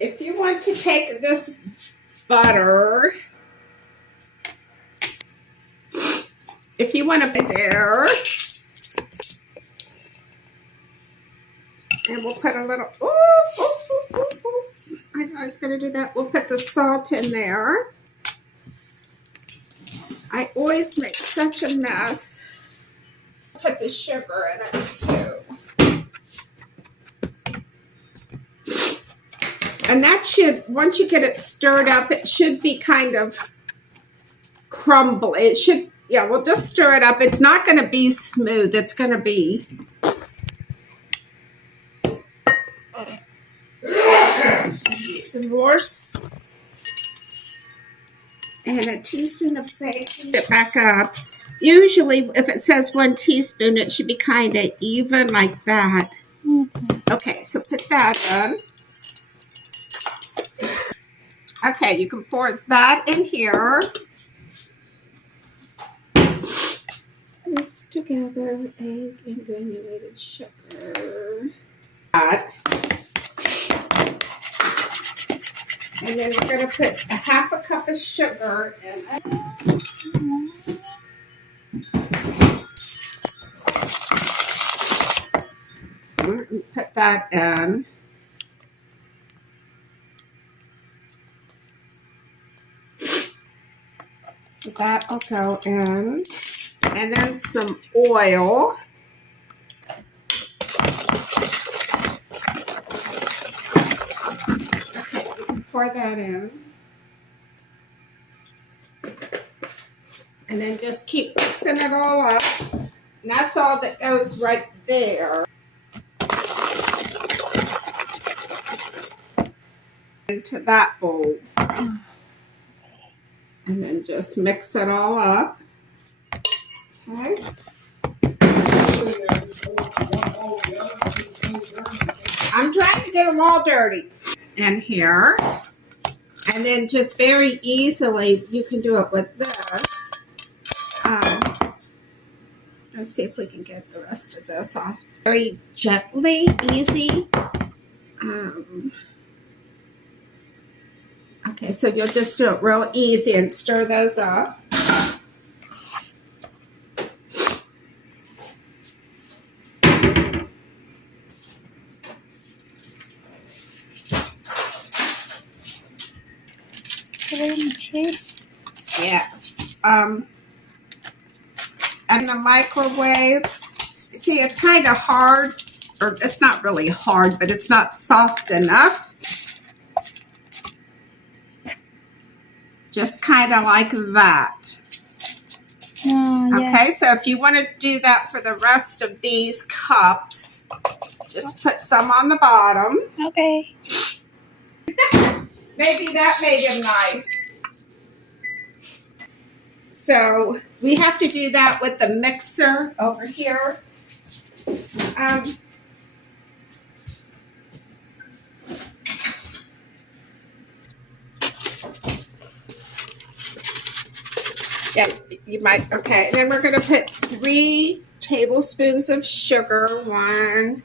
if you want to take this butter, if you want to put there, and we'll put a little, I know I was going to do that. We'll put the salt in there. I always make such a mess. Put the sugar in it too. And that should, once you get it stirred up, it should be kind of crumbly. It should, yeah, we'll just stir it up. It's not going to be smooth. It's going to be some more, and a teaspoon of baking. It back up. Usually, if it says 1 teaspoon, it should be kind of even like that. Okay, so put that in. Okay, you can pour that in here. Mix together egg and granulated sugar. And then we're going to put a 1/2 cup of sugar in it. Put that in. So that'll go in. And then some oil. Okay, you can pour that in. And then just keep mixing it all up. And that's all that goes right there. Into that bowl. And then just mix it all up. Okay. I'm trying to get them all dirty. And here. And then just very easily, you can do it with this. Let's see if we can get the rest of this off. Very gently, easy. Okay, so you'll just do it real easy and stir those up. Cheese? Yes. And the microwave. See, it's kind of hard, or it's not really hard, but it's not soft enough. Just kind of like that. Okay, so if you want to do that for the rest of these cups, just put some on the bottom. Okay. Maybe that made him nice. So we have to do that with the mixer over here. Yeah, you might. Okay, and then we're going to put 3 tablespoons of sugar. 1,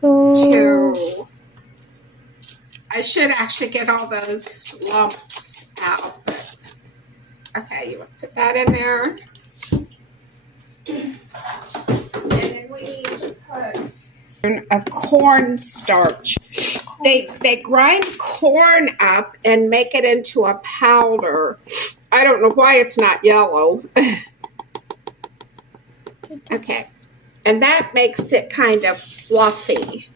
2. I should actually get all those lumps out. But okay, you want to put that in there. And then we need to put of cornstarch. They grind corn up and make it into a powder. I don't know why it's not yellow. Okay. And that makes it kind of fluffy.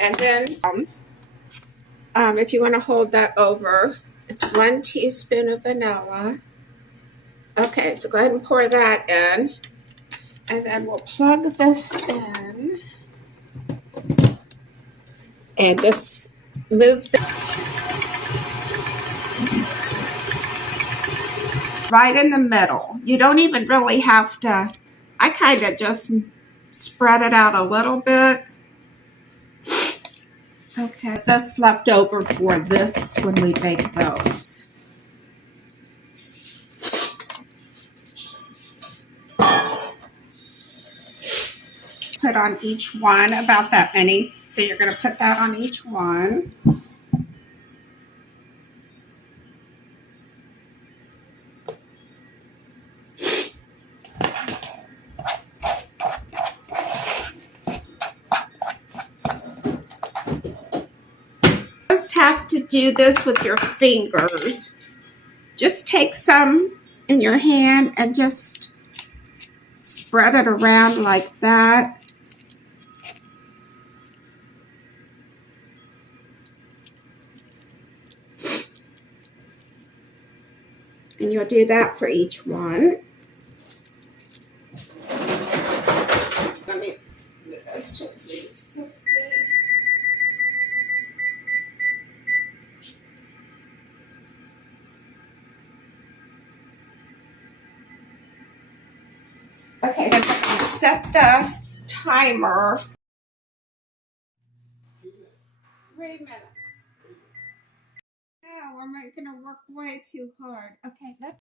And then if you want to hold that over, it's 1 teaspoon of vanilla. Okay, so go ahead and pour that in. And then we'll plug this in. And just move right in the middle. You don't even really have to, I kind of just spread it out a little bit. Okay, this left over for this when we bake those. Put on each one about that many. So you're going to put that on each one. Just have to do this with your fingers. Just take some in your hand and just spread it around like that. And you'll do that for each one. Let me move this to 350. Okay, then I'm going to set the timer. 3 minutes. Yeah, we're making it work way too hard. Okay, let's